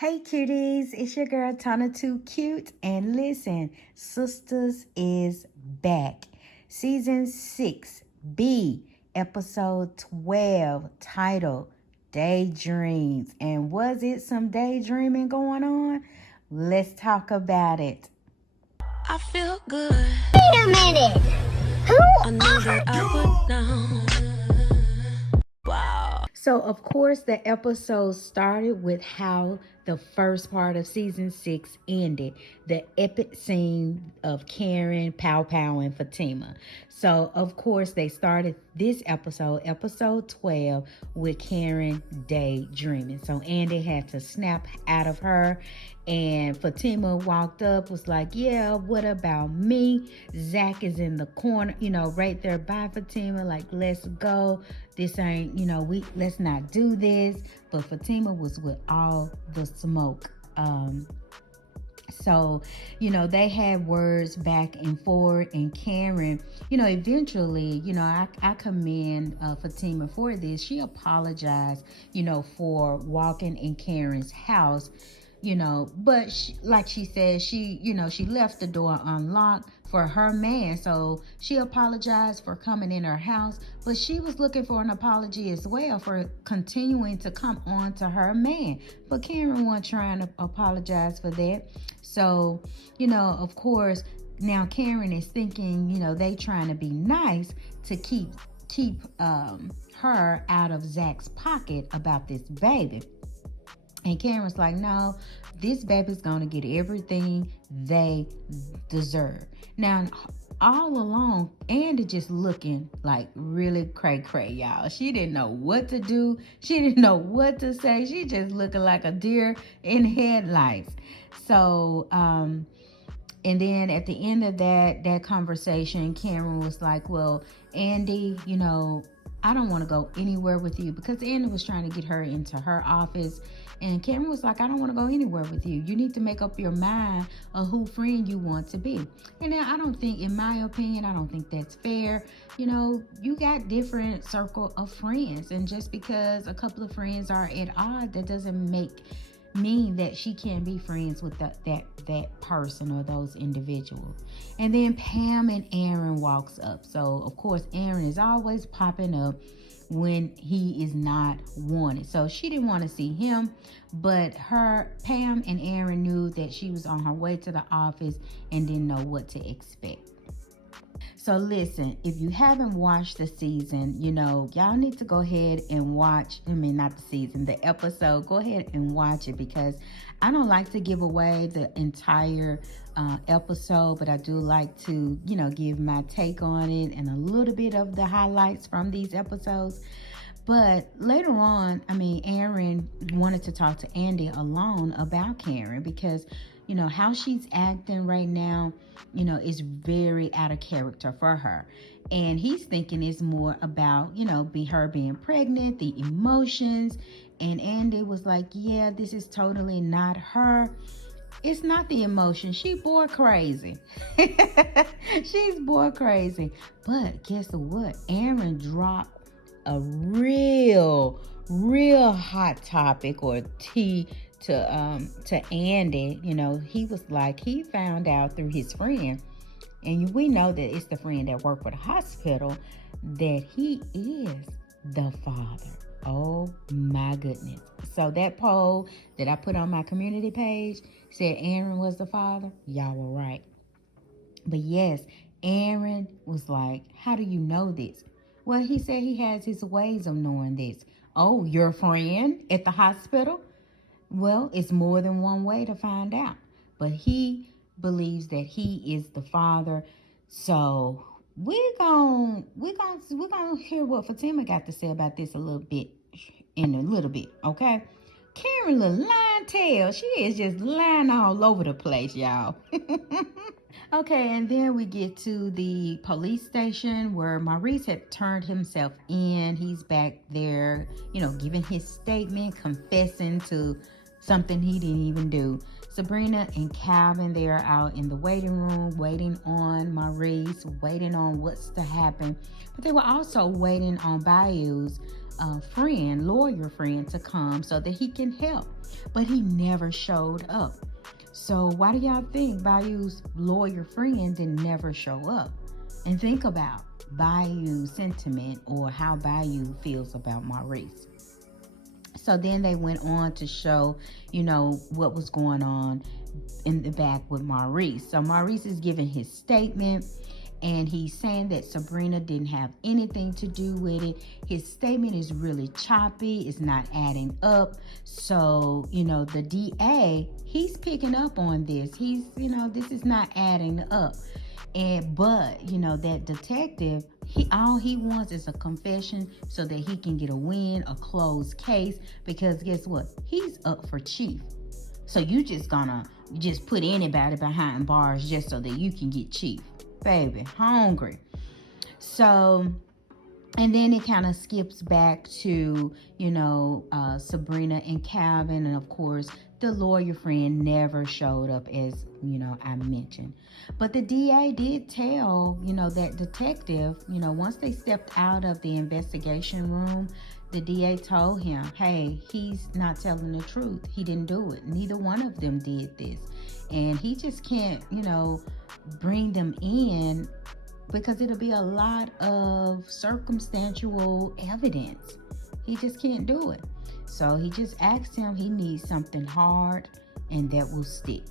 Hey cuties, it's your girl Tana Too Cute, and listen, Sisters is back. Season 6B, episode 12, titled Daydreams. And was it some daydreaming going on? Let's talk about it. I feel good. Wait a minute. Who I know that I would know. Wow. So, of course, the episode started with how the first part of season 6 ended, the epic scene of Karen, Pow Pow, and Fatima. So, of course, they started this episode 12, with Karen daydreaming. So, Andy had to snap out of her, and Fatima walked up, was like, yeah, what about me? Zach is in the corner, right there by Fatima, like, let's go. This ain't, let's not do this. But Fatima was with all the smoke. So, they had words back and forth, and Karen, eventually, I commend Fatima for this. She apologized, for walking in Karen's house, but like she said, she left the door unlocked for her man. So she apologized for coming in her house, but she was looking for an apology as well for continuing to come on to her man. But Karen wasn't trying to apologize for that. So, of course, now Karen is thinking, they trying to be nice to keep her out of Zach's pocket about this baby. And Karen's like, no, this baby's going to get everything they deserve. Now, all along, Andy just looking like really cray-cray, y'all. She didn't know what to do. She didn't know what to say. She just looking like a deer in headlights. So, and then at the end of that conversation, Karen was like, well, Andy, I don't want to go anywhere with you, because Andy was trying to get her into her office. And Karen was like, I don't want to go anywhere with you. You need to make up your mind of who friend you want to be. And then I don't think, in my opinion, I don't think that's fair. You got different circle of friends. And just because a couple of friends are at odds, that doesn't mean that she can't be friends with that person or those individuals. And then Pam and Aaron walks up. So, of course, Aaron is always popping up when he is not wanted. So she didn't want to see him, but Pam and Aaron knew that she was on her way to the office and didn't know what to expect. So listen, if you haven't watched the season, y'all need to go ahead and watch, not the season, the episode. Go ahead and watch it, because I don't like to give away the entire episode, but I do like to, give my take on it and a little bit of the highlights from these episodes. But later on, Aaron wanted to talk to Andy alone about Karen, because how she's acting right now, is very out of character for her. And he's thinking it's more about, her being pregnant, the emotions. And Andy was like, yeah, this is totally not her. It's not the emotion. She boy crazy. She's boy crazy. But guess what? Aaron dropped a real hot topic or tea to Andy. He was like, he found out through his friend, and we know that it's the friend that worked for the hospital, that he is the father. Oh my goodness. So that poll that I put on my community page said Aaron was the father. Y'all were right. But yes, Aaron was like, how do you know this? Well, he said he has his ways of knowing this. Oh, your friend at the hospital? Well, it's more than one way to find out. But he believes that he is the father. So we're gonna hear what Fatima got to say about this in a little bit, okay? Karen, little lying tail, she is just lying all over the place, y'all. Okay, and then we get to the police station where Maurice had turned himself in. He's back there, giving his statement, confessing to something he didn't even do. Sabrina and Calvin, they are out in the waiting room, waiting on Maurice, waiting on what's to happen. But they were also waiting on Bayou's lawyer friend, to come so that he can help. But he never showed up. So why do y'all think Bayou's lawyer friend didn't never show up? And think about Bayou's sentiment, or how Bayou feels about Maurice. So then they went on to show, what was going on in the back with Maurice. So Maurice is giving his statement, and he's saying that Sabrina didn't have anything to do with it. His statement is really choppy. It's not adding up. So, the DA, he's picking up on this. He's, this is not adding up. But that detective, all he wants is a confession so that he can get a win, a closed case, because guess what? He's up for chief. So you gonna put anybody behind bars just so that you can get chief. Baby, hungry. So, and then it kind of skips back to, Sabrina and Calvin. And of course, the lawyer friend never showed up, as, I mentioned. But the DA did tell, that detective, once they stepped out of the investigation room, the DA told him, hey, he's not telling the truth. He didn't do it. Neither one of them did this. And he just can't, bring them in, because it'll be a lot of circumstantial evidence. He just can't do it. So he just asked him, he needs something hard and that will stick.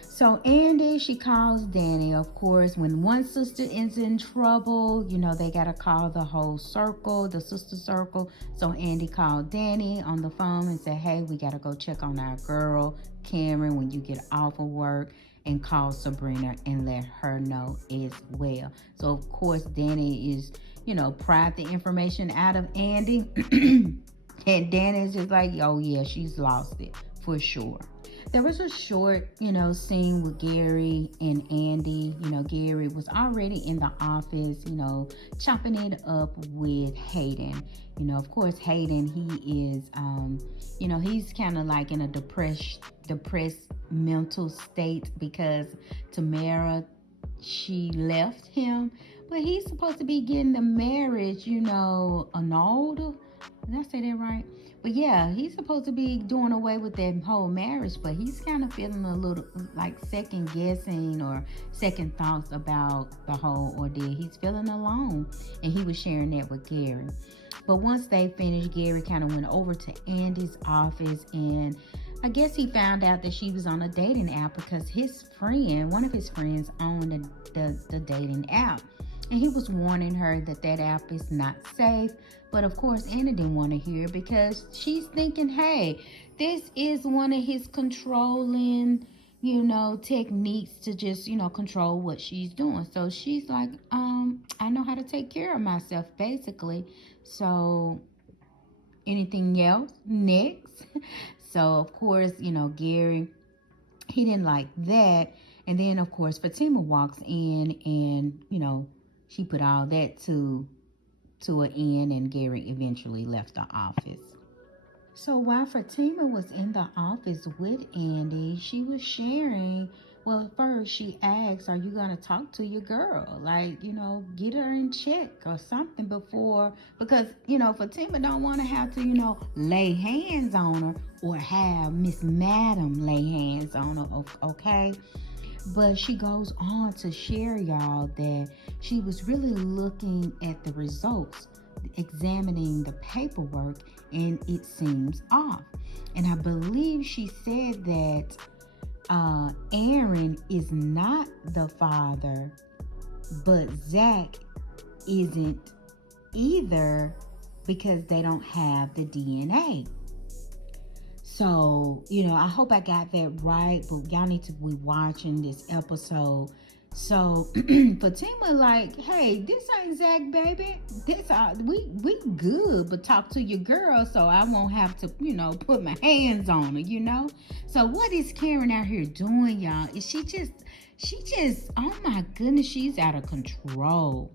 So Andy, she calls Danny. Of course, when one sister is in trouble, they got to call the whole circle, the sister circle. So Andy called Danny on the phone and said, hey, we got to go check on our girl, Cameron, when you get off of work, and call Sabrina and let her know as well. So, of course, Danny is, pried the information out of Andy. And Danny is just like, oh, yeah, she's lost it for sure. There was a short, scene with Gary and Andy. Gary was already in the office, chopping it up with Hayden. Of course, Hayden, he is, he's kind of like in a depressed mental state because Tamara, she left him. But he's supposed to be getting the marriage, annulled. Did I say that right? But yeah, he's supposed to be doing away with that whole marriage, but he's kind of feeling a little like second guessing or second thoughts about the whole ordeal. He's feeling alone, and he was sharing that with Gary. But once they finished, Gary kind of went over to Andy's office, and I guess he found out that she was on a dating app because one of his friends owned the dating app. And he was warning her that app is not safe. But of course, Anna didn't want to hear, because she's thinking, hey, this is one of his controlling, techniques to just, control what she's doing. So she's like, I know how to take care of myself, basically. So anything else? Next. So, of course, Gary, he didn't like that. And then, of course, Fatima walks in and, she put all that to an end, and Gary eventually left the office. So while Fatima was in the office with Andy, she was sharing. Well, first she asked, are you going to talk to your girl? Like, get her in check or something because, Fatima don't want to have to, lay hands on her or have Miss Madam lay hands on her, okay? But she goes on to share, y'all, that she was really looking at the results, examining the paperwork, and it seems off. And I believe she said that Aaron is not the father, but Zach isn't either, because they don't have the DNA. So, I hope I got that right, but y'all need to be watching this episode. So, Fatima like, hey, this ain't Zach, baby. We good, but talk to your girl so I won't have to, put my hands on her, So what is Karen out here doing, y'all? Is she just, oh my goodness, she's out of control.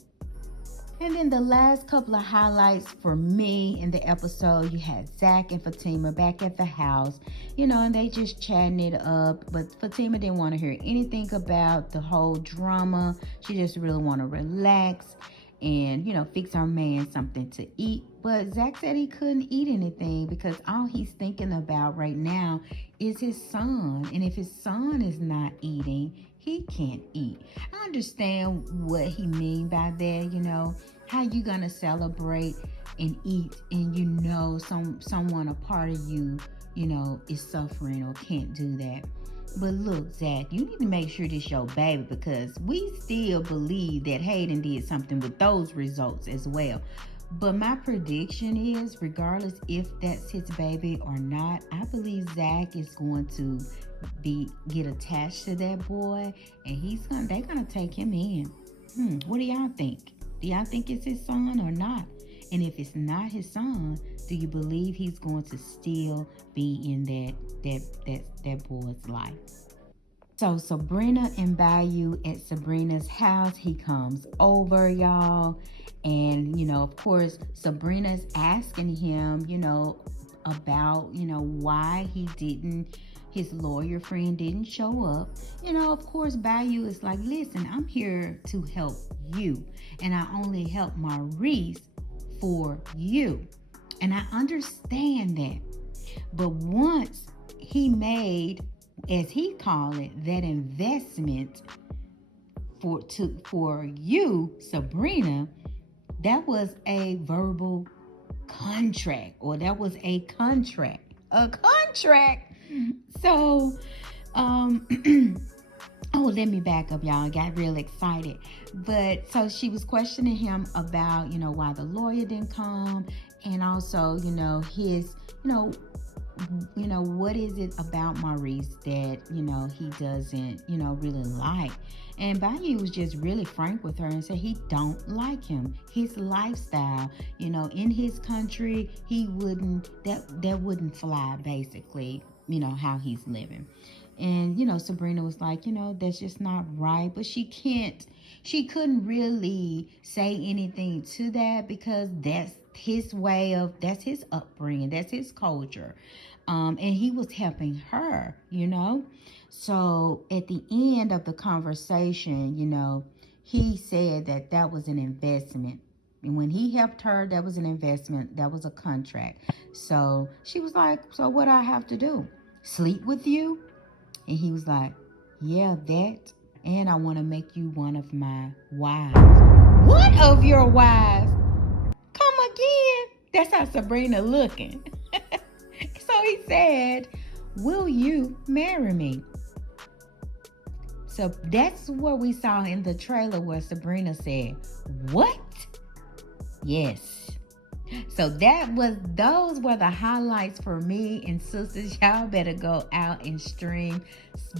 And then the last couple of highlights for me in the episode, you had Zach and Fatima back at the house, and they just chatting it up. But Fatima didn't want to hear anything about the whole drama. She just really want to relax. and, fix our man something to eat. But Zach said he couldn't eat anything because all he's thinking about right now is his son. And if his son is not eating, he can't eat. I understand what he mean by that, how you gonna celebrate and eat and someone, a part of you, is suffering or can't do that. But look, Zach, you need to make sure this your baby, because we still believe that Hayden did something with those results as well. But my prediction is, regardless if that's his baby or not, I believe Zach is going to get attached to that boy, and they're gonna take him in. What do y'all think? Do y'all think it's his son or not? And if it's not his son, do you believe he's going to still be in that boy's life? So Sabrina and Bayou at Sabrina's house, he comes over, y'all. And, of course, Sabrina's asking him, about, why his lawyer friend didn't show up. Of course, Bayou is like, listen, I'm here to help you. And I only help Maurice for you. And I understand that. But once he made, as he called it, that investment for you, Sabrina, that was a verbal contract, or that was a contract. So, oh, let me back up, y'all. I got real excited. But so she was questioning him about, why the lawyer didn't come, and also, his, what is it about Maurice that, he doesn't, really like. And Bayou was just really frank with her and said he don't like him. His lifestyle, in his country, he wouldn't, that wouldn't fly, basically, how he's living. And, Sabrina was like, that's just not right. But she couldn't really say anything to that, because that's his that's his upbringing, that's his culture. And he was helping her, So at the end of the conversation, he said that was an investment. And when he helped her, that was an investment. That was a contract. So she was like, so what I have to do? Sleep with you? And he was like, yeah, that. And I want to make you one of my wives. One of your wives? Come again? That's how Sabrina looking. So he said, will you marry me? So that's what we saw in the trailer, where Sabrina said, what? Yes. So those were the highlights for me. And sisters, y'all better go out and stream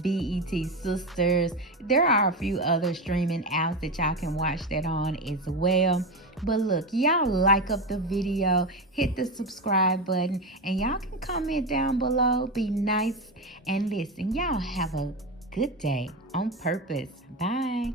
BET Sisters. There are a few other streaming apps that y'all can watch that on as well. But look, y'all like up the video, hit the subscribe button, and y'all can comment down below. Be nice and listen. Y'all have a good day on purpose. Bye.